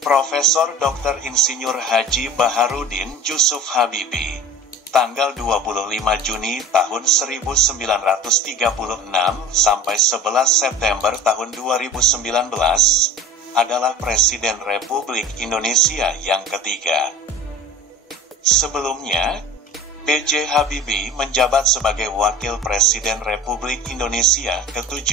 Profesor Dr. Insinyur Haji Baharudin Jusuf Habibie, tanggal 25 Juni tahun 1936 sampai 11 September tahun 2019, adalah Presiden Republik Indonesia yang ketiga. Sebelumnya, B.J. Habibie menjabat sebagai Wakil Presiden Republik Indonesia ke-7,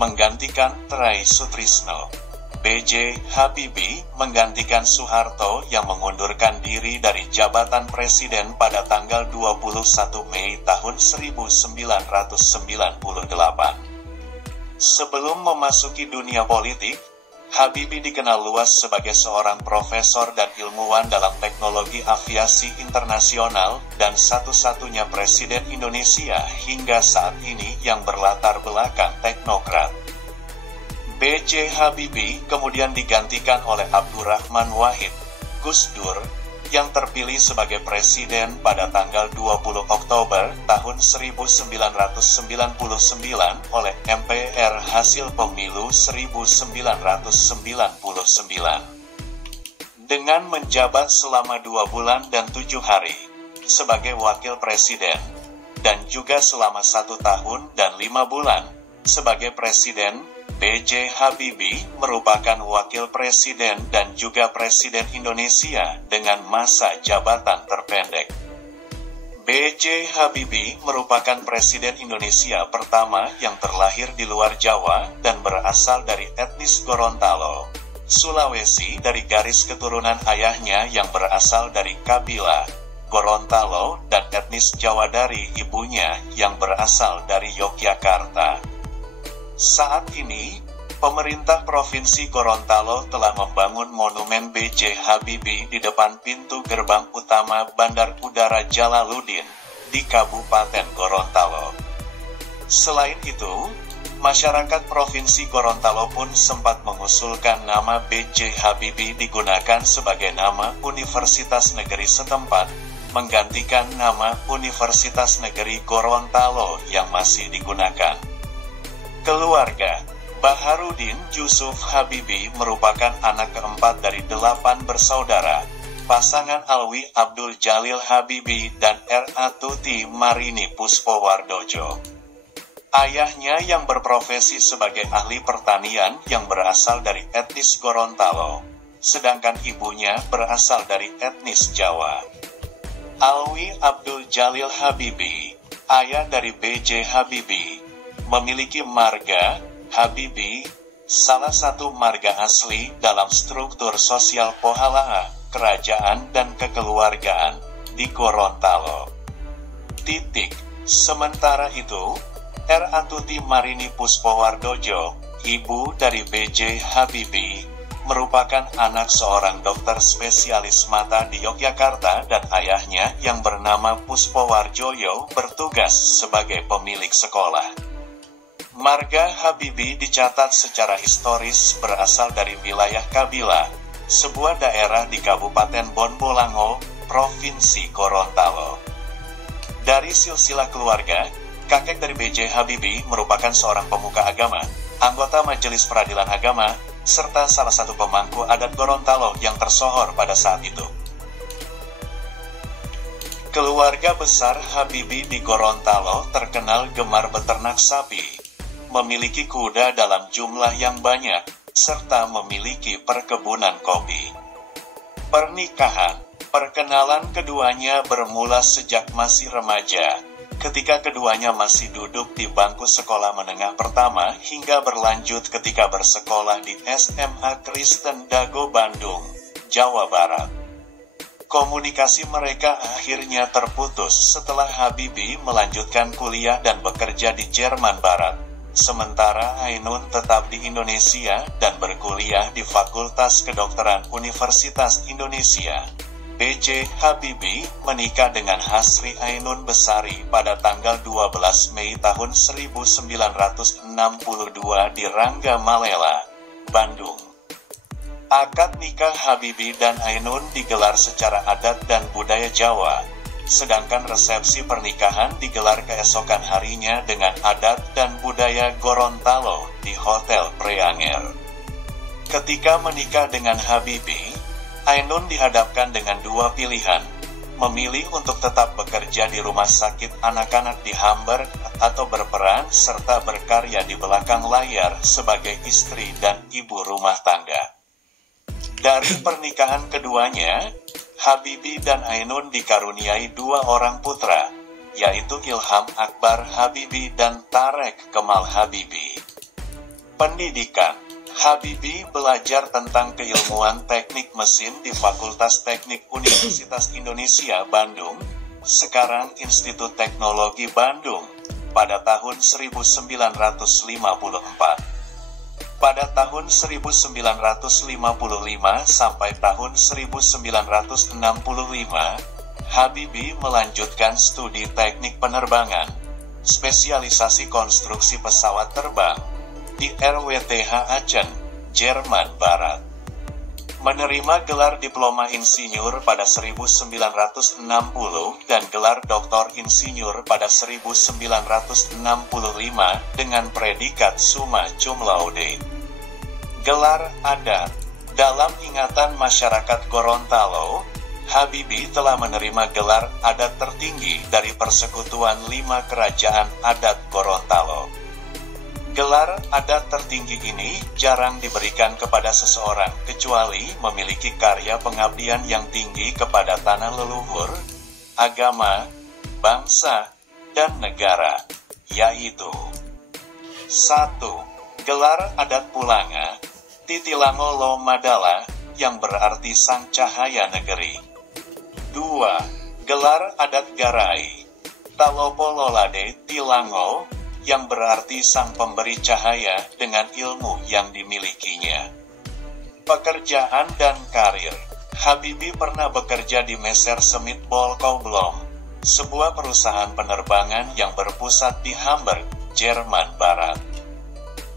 menggantikan Try Sutrisno. B.J. Habibie menggantikan Soeharto yang mengundurkan diri dari jabatan presiden pada tanggal 21 Mei tahun 1998. Sebelum memasuki dunia politik, Habibie dikenal luas sebagai seorang profesor dan ilmuwan dalam teknologi aviasi internasional dan satu-satunya presiden Indonesia hingga saat ini yang berlatar belakang teknokrat. B.J. Habibie kemudian digantikan oleh Abdurrahman Wahid, Gus Dur, yang terpilih sebagai presiden pada tanggal 20 Oktober tahun 1999 oleh MPR hasil pemilu 1999. Dengan menjabat selama 2 bulan dan 7 hari sebagai wakil presiden, dan juga selama 1 tahun dan 5 bulan sebagai presiden, B.J. Habibie merupakan wakil presiden dan juga presiden Indonesia dengan masa jabatan terpendek. B.J. Habibie merupakan presiden Indonesia pertama yang terlahir di luar Jawa dan berasal dari etnis Gorontalo, Sulawesi dari garis keturunan ayahnya yang berasal dari kabilah Gorontalo dan etnis Jawa dari ibunya yang berasal dari Yogyakarta. Saat ini, pemerintah Provinsi Gorontalo telah membangun monumen B.J. Habibie di depan pintu gerbang utama Bandar Udara Jalaluddin di Kabupaten Gorontalo. Selain itu, masyarakat Provinsi Gorontalo pun sempat mengusulkan nama B.J. Habibie digunakan sebagai nama Universitas Negeri setempat, menggantikan nama Universitas Negeri Gorontalo yang masih digunakan. Keluarga Baharudin Jusuf Habibie merupakan anak keempat dari 8 bersaudara, pasangan Alwi Abdul Jalil Habibie dan R.A. Tuti Marini Puspowardojo. Ayahnya yang berprofesi sebagai ahli pertanian yang berasal dari etnis Gorontalo, sedangkan ibunya berasal dari etnis Jawa. Alwi Abdul Jalil Habibie, ayah dari B.J. Habibie, memiliki marga Habibie, salah satu marga asli dalam struktur sosial Pohala, kerajaan dan kekeluargaan di Gorontalo. Sementara itu, R.A. Tuti Marini Puspowardojo, ibu dari B.J. Habibie, merupakan anak seorang dokter spesialis mata di Yogyakarta dan ayahnya yang bernama Puspowarjoyo bertugas sebagai pemilik sekolah. Marga Habibie dicatat secara historis berasal dari wilayah Kabila, sebuah daerah di Kabupaten Bonbolango, Provinsi Gorontalo. Dari silsilah keluarga, kakek dari B.J. Habibie merupakan seorang pemuka agama, anggota Majelis Peradilan Agama, serta salah satu pemangku adat Gorontalo yang tersohor pada saat itu. Keluarga besar Habibie di Gorontalo terkenal gemar beternak sapi, memiliki kuda dalam jumlah yang banyak, serta memiliki perkebunan kopi. Perkenalan keduanya bermula sejak masih remaja, ketika keduanya masih duduk di bangku sekolah menengah pertama hingga berlanjut ketika bersekolah di SMA Kristen Dago Bandung, Jawa Barat. Komunikasi mereka akhirnya terputus setelah Habibie melanjutkan kuliah dan bekerja di Jerman Barat. Sementara Ainun tetap di Indonesia dan berkuliah di Fakultas Kedokteran Universitas Indonesia. B.J. Habibie menikah dengan Hasri Ainun Besari pada tanggal 12 Mei tahun 1962 di Rangga Malela, Bandung. Akad nikah Habibie dan Ainun digelar secara adat dan budaya Jawa, sedangkan resepsi pernikahan digelar keesokan harinya dengan adat dan budaya Gorontalo di Hotel Preanger. Ketika menikah dengan Habibie, Ainun dihadapkan dengan dua pilihan, memilih untuk tetap bekerja di rumah sakit anak-anak di Hamburg atau berperan serta berkarya di belakang layar sebagai istri dan ibu rumah tangga. Dari pernikahan keduanya, Habibie dan Ainun dikaruniai dua orang putra, yaitu Ilham Akbar Habibie dan Tarek Kemal Habibie. Pendidikan: Habibie belajar tentang keilmuan teknik mesin di Fakultas Teknik Universitas Indonesia Bandung, sekarang Institut Teknologi Bandung, pada tahun 1954. Pada tahun 1955 sampai tahun 1965, Habibie melanjutkan studi teknik penerbangan, spesialisasi konstruksi pesawat terbang, di RWTH Aachen, Jerman Barat. Menerima gelar diploma insinyur pada 1960 dan gelar doktor insinyur pada 1965 dengan predikat summa cum laude. Gelar adat: dalam ingatan masyarakat Gorontalo, Habibie telah menerima gelar adat tertinggi dari Persekutuan 5 Kerajaan Adat Gorontalo. Gelar adat tertinggi ini jarang diberikan kepada seseorang kecuali memiliki karya pengabdian yang tinggi kepada tanah leluhur, agama, bangsa, dan negara, yaitu 1. Gelar adat Pulanga, Titilango Lo Madala, yang berarti Sang Cahaya Negeri. 2. Gelar adat Garai, Talopo Lolade Tilango, yang berarti sang pemberi cahaya dengan ilmu yang dimilikinya. Pekerjaan dan karir: Habibie pernah bekerja di Messerschmitt Volkoblom, sebuah perusahaan penerbangan yang berpusat di Hamburg, Jerman Barat.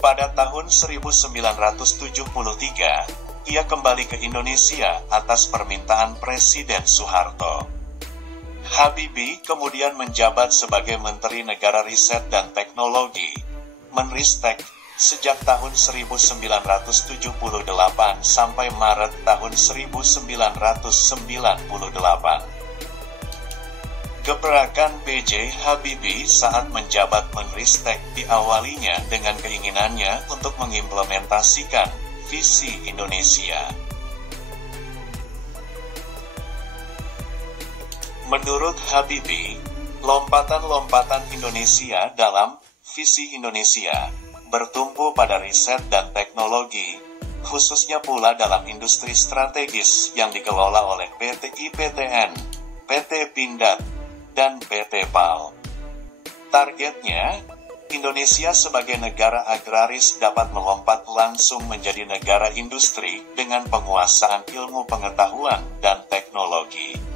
Pada tahun 1973, ia kembali ke Indonesia atas permintaan Presiden Soeharto. Habibie kemudian menjabat sebagai Menteri Negara Riset dan Teknologi, Menristek, sejak tahun 1978 sampai Maret tahun 1998. Gebrakan B.J. Habibie saat menjabat Menristek diawalinya dengan keinginannya untuk mengimplementasikan visi Indonesia. Menurut Habibie, lompatan-lompatan Indonesia dalam visi Indonesia bertumpu pada riset dan teknologi, khususnya pula dalam industri strategis yang dikelola oleh PT IPTN, PT Pindad, dan PT PAL. Targetnya, Indonesia sebagai negara agraris dapat melompat langsung menjadi negara industri dengan penguasaan ilmu pengetahuan dan teknologi.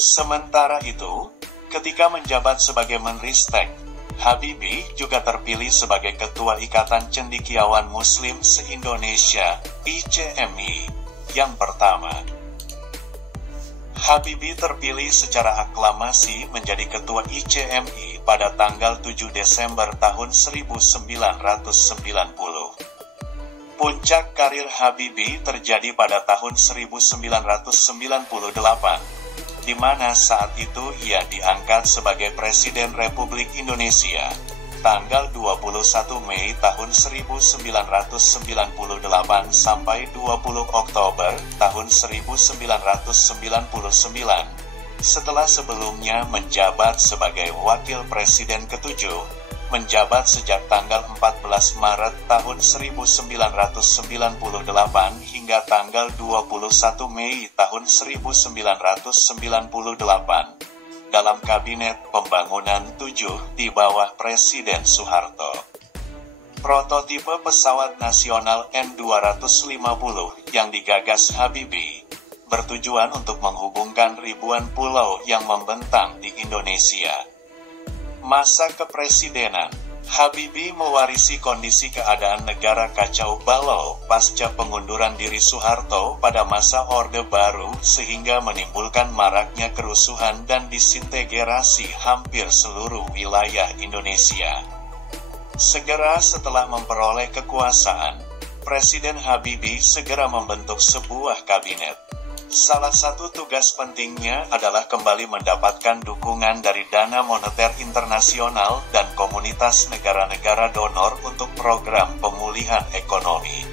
Sementara itu, ketika menjabat sebagai Menristek, Habibie juga terpilih sebagai Ketua Ikatan Cendekiawan Muslim se-Indonesia, ICMI, yang pertama. Habibie terpilih secara aklamasi menjadi Ketua ICMI pada tanggal 7 Desember tahun 1990. Puncak karir Habibie terjadi pada tahun 1998. Di mana saat itu ia diangkat sebagai Presiden Republik Indonesia, tanggal 21 Mei tahun 1998 sampai 20 Oktober tahun 1999, setelah sebelumnya menjabat sebagai Wakil Presiden ke-7, menjabat sejak tanggal 14 Maret tahun 1998 hingga tanggal 21 Mei tahun 1998 dalam Kabinet Pembangunan 7 di bawah Presiden Soeharto. Prototipe pesawat nasional N250 yang digagas Habibie bertujuan untuk menghubungkan ribuan pulau yang membentang di Indonesia. Masa kepresidenan, Habibie mewarisi kondisi keadaan negara kacau balau pasca pengunduran diri Soeharto pada masa Orde Baru sehingga menimbulkan maraknya kerusuhan dan disintegrasi hampir seluruh wilayah Indonesia. Segera setelah memperoleh kekuasaan, Presiden Habibie segera membentuk sebuah kabinet. Salah satu tugas pentingnya adalah kembali mendapatkan dukungan dari Dana Moneter Internasional dan komunitas negara-negara donor untuk program pemulihan ekonomi.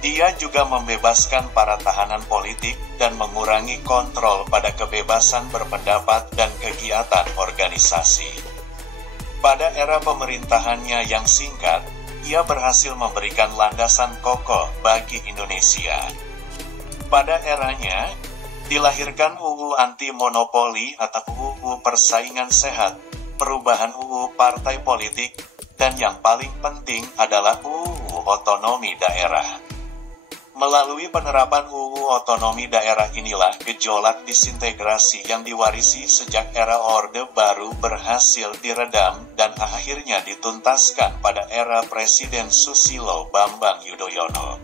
Dia juga membebaskan para tahanan politik dan mengurangi kontrol pada kebebasan berpendapat dan kegiatan organisasi. Pada era pemerintahannya yang singkat, ia berhasil memberikan landasan kokoh bagi Indonesia. Pada eranya, dilahirkan UU Anti Monopoli atau UU Persaingan Sehat, perubahan UU Partai Politik, dan yang paling penting adalah UU Otonomi Daerah. Melalui penerapan UU Otonomi Daerah inilah gejolak disintegrasi yang diwarisi sejak era Orde Baru berhasil diredam dan akhirnya dituntaskan pada era Presiden Susilo Bambang Yudhoyono.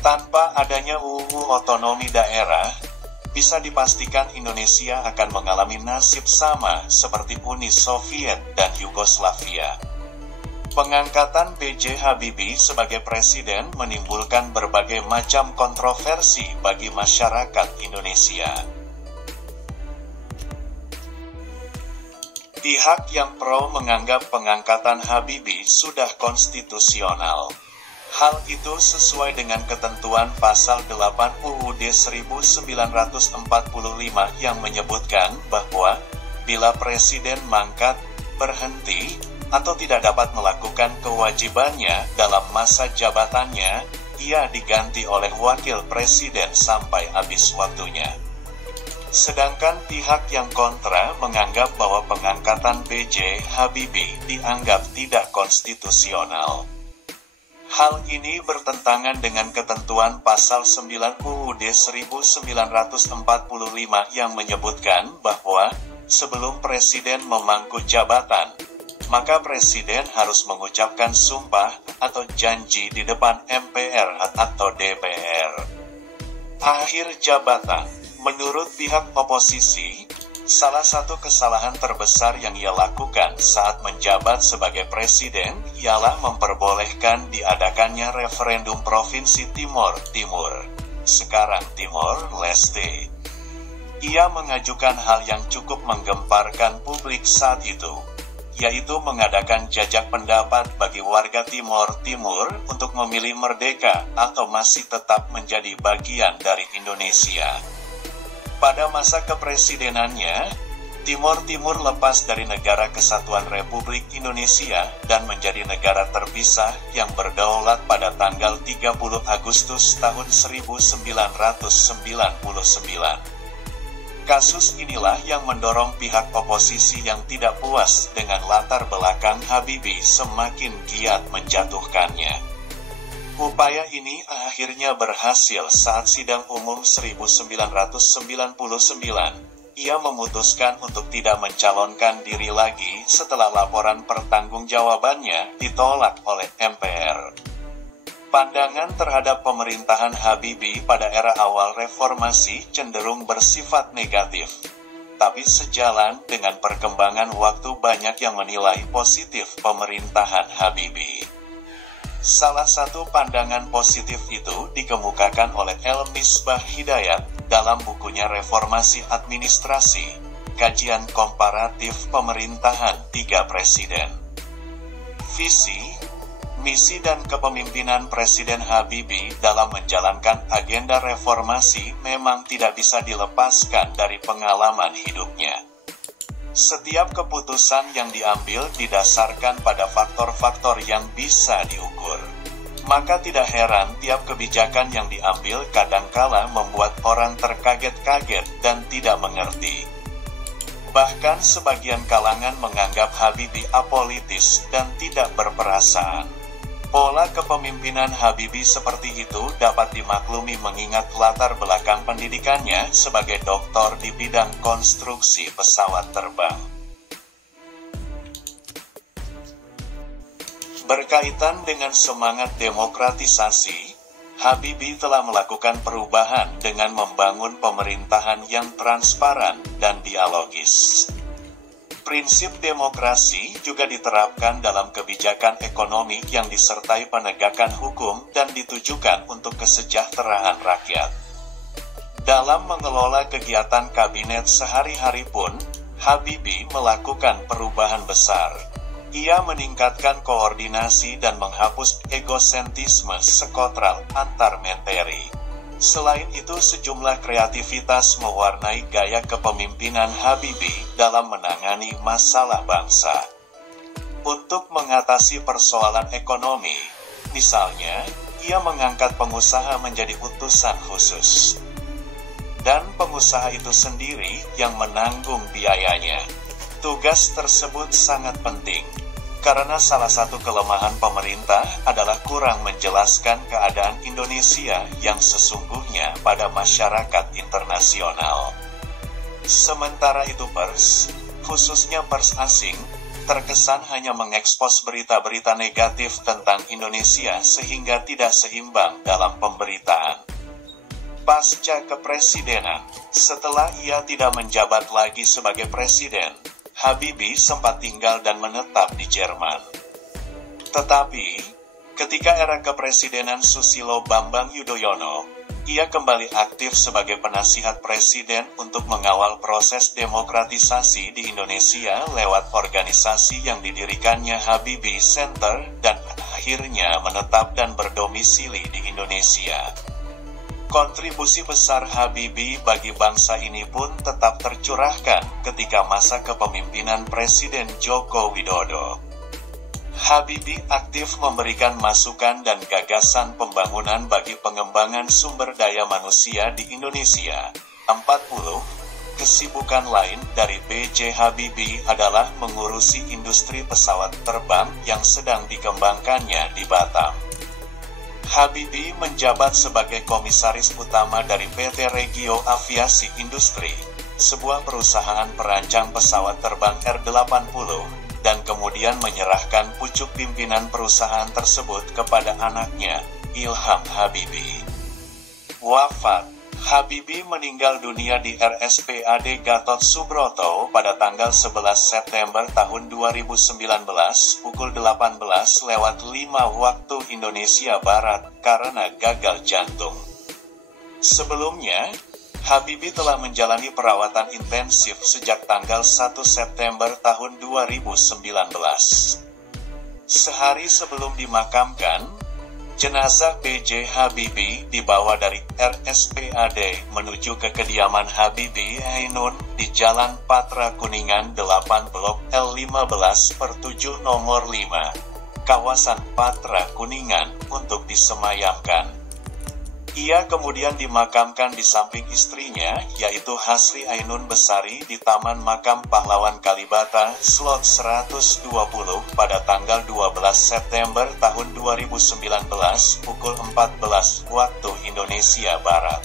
Tanpa adanya UU Otonomi Daerah, bisa dipastikan Indonesia akan mengalami nasib sama seperti Uni Soviet dan Yugoslavia. Pengangkatan B.J. Habibie sebagai presiden menimbulkan berbagai macam kontroversi bagi masyarakat Indonesia. Pihak yang pro menganggap pengangkatan Habibie sudah konstitusional. Hal itu sesuai dengan ketentuan pasal 8 UUD 1945 yang menyebutkan bahwa bila presiden mangkat, berhenti, atau tidak dapat melakukan kewajibannya dalam masa jabatannya, ia diganti oleh wakil presiden sampai habis waktunya. Sedangkan pihak yang kontra menganggap bahwa pengangkatan B.J. Habibie dianggap tidak konstitusional. Hal ini bertentangan dengan ketentuan pasal 9 UUD 1945 yang menyebutkan bahwa sebelum presiden memangku jabatan, maka presiden harus mengucapkan sumpah atau janji di depan MPR atau DPR. Akhir jabatan, menurut pihak oposisi, salah satu kesalahan terbesar yang ia lakukan saat menjabat sebagai presiden ialah memperbolehkan diadakannya referendum Provinsi Timor Timur, sekarang Timor Leste. Ia mengajukan hal yang cukup menggemparkan publik saat itu, yaitu mengadakan jajak pendapat bagi warga Timor Timur untuk memilih merdeka atau masih tetap menjadi bagian dari Indonesia. Pada masa kepresidenannya, Timor Timur lepas dari Negara Kesatuan Republik Indonesia dan menjadi negara terpisah yang berdaulat pada tanggal 30 Agustus tahun 1999. Kasus inilah yang mendorong pihak oposisi yang tidak puas dengan latar belakang Habibie semakin giat menjatuhkannya. Upaya ini akhirnya berhasil saat sidang umum 1999. Ia memutuskan untuk tidak mencalonkan diri lagi setelah laporan pertanggungjawabannya ditolak oleh MPR. Pandangan terhadap pemerintahan Habibie pada era awal reformasi cenderung bersifat negatif. Tapi sejalan dengan perkembangan waktu banyak yang menilai positif pemerintahan Habibie. Salah satu pandangan positif itu dikemukakan oleh El Misbah Hidayat dalam bukunya Reformasi Administrasi, Kajian Komparatif Pemerintahan 3 Presiden. Visi, misi dan kepemimpinan Presiden Habibie dalam menjalankan agenda reformasi memang tidak bisa dilepaskan dari pengalaman hidupnya. Setiap keputusan yang diambil didasarkan pada faktor-faktor yang bisa diukur. Maka tidak heran tiap kebijakan yang diambil kadangkala membuat orang terkaget-kaget dan tidak mengerti. Bahkan sebagian kalangan menganggap Habibie apolitis dan tidak berperasaan. Pola kepemimpinan Habibie seperti itu dapat dimaklumi mengingat latar belakang pendidikannya sebagai doktor di bidang konstruksi pesawat terbang. Berkaitan dengan semangat demokratisasi, Habibie telah melakukan perubahan dengan membangun pemerintahan yang transparan dan dialogis. Prinsip demokrasi juga diterapkan dalam kebijakan ekonomi yang disertai penegakan hukum dan ditujukan untuk kesejahteraan rakyat. Dalam mengelola kegiatan kabinet sehari-hari pun, Habibie melakukan perubahan besar. Ia meningkatkan koordinasi dan menghapus egosentrisme sektoral antar menteri. Selain itu, sejumlah kreativitas mewarnai gaya kepemimpinan Habibie dalam menangani masalah bangsa. Untuk mengatasi persoalan ekonomi, misalnya, ia mengangkat pengusaha menjadi utusan khusus. Dan pengusaha itu sendiri yang menanggung biayanya. Tugas tersebut sangat penting, karena salah satu kelemahan pemerintah adalah kurang menjelaskan keadaan Indonesia yang sesungguhnya pada masyarakat internasional. Sementara itu pers, khususnya pers asing, terkesan hanya mengekspos berita-berita negatif tentang Indonesia sehingga tidak seimbang dalam pemberitaan. Pasca kepresidenan, setelah ia tidak menjabat lagi sebagai presiden, Habibie sempat tinggal dan menetap di Jerman. Tetapi, ketika era kepresidenan Susilo Bambang Yudhoyono, ia kembali aktif sebagai penasihat presiden untuk mengawal proses demokratisasi di Indonesia lewat organisasi yang didirikannya Habibie Center dan akhirnya menetap dan berdomisili di Indonesia. Kontribusi besar Habibie bagi bangsa ini pun tetap tercurahkan ketika masa kepemimpinan Presiden Joko Widodo. Habibie aktif memberikan masukan dan gagasan pembangunan bagi pengembangan sumber daya manusia di Indonesia. 40. Kesibukan lain dari B.J. Habibie adalah mengurusi industri pesawat terbang yang sedang dikembangkannya di Batam. Habibie menjabat sebagai komisaris utama dari PT Regio Aviasi Industri, sebuah perusahaan perancang pesawat terbang R-80, dan kemudian menyerahkan pucuk pimpinan perusahaan tersebut kepada anaknya, Ilham Habibie. Wafat. Habibie meninggal dunia di RSPAD Gatot Subroto pada tanggal 11 September tahun 2019 pukul 18:05 waktu Indonesia Barat karena gagal jantung. Sebelumnya, Habibie telah menjalani perawatan intensif sejak tanggal 1 September tahun 2019. Sehari sebelum dimakamkan, jenazah B.J. Habibie dibawa dari RSPAD menuju ke kediaman Habibie Ainun di Jalan Patra Kuningan 8 Blok L15/7 nomor 5, kawasan Patra Kuningan untuk disemayamkan. Ia kemudian dimakamkan di samping istrinya, yaitu Hasri Ainun Besari di Taman Makam Pahlawan Kalibata, Slot 120 pada tanggal 12 September tahun 2019 pukul 14 waktu Indonesia Barat.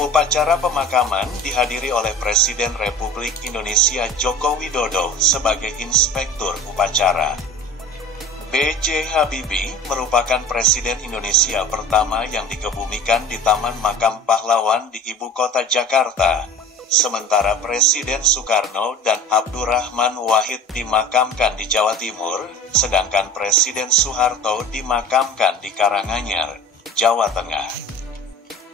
Upacara pemakaman dihadiri oleh Presiden Republik Indonesia Joko Widodo sebagai inspektur upacara. B.J. Habibie merupakan Presiden Indonesia pertama yang dikebumikan di Taman Makam Pahlawan di Ibu Kota Jakarta, sementara Presiden Soekarno dan Abdurrahman Wahid dimakamkan di Jawa Timur, sedangkan Presiden Soeharto dimakamkan di Karanganyar, Jawa Tengah.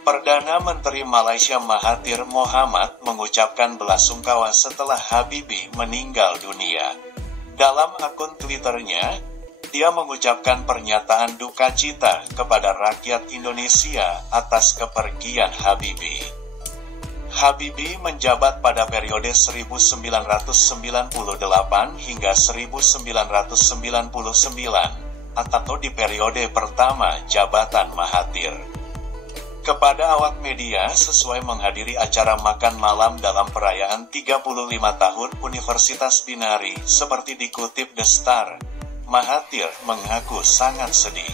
Perdana Menteri Malaysia Mahathir Mohamad mengucapkan belasungkawa setelah Habibie meninggal dunia. Dalam akun Twitternya, dia mengucapkan pernyataan duka cita kepada rakyat Indonesia atas kepergian Habibie. Habibie menjabat pada periode 1998 hingga 1999 atau di periode pertama jabatan Mahathir. Kepada awak media sesuai menghadiri acara makan malam dalam perayaan 35 tahun Universitas Binari seperti dikutip The Star, Mahathir mengaku sangat sedih.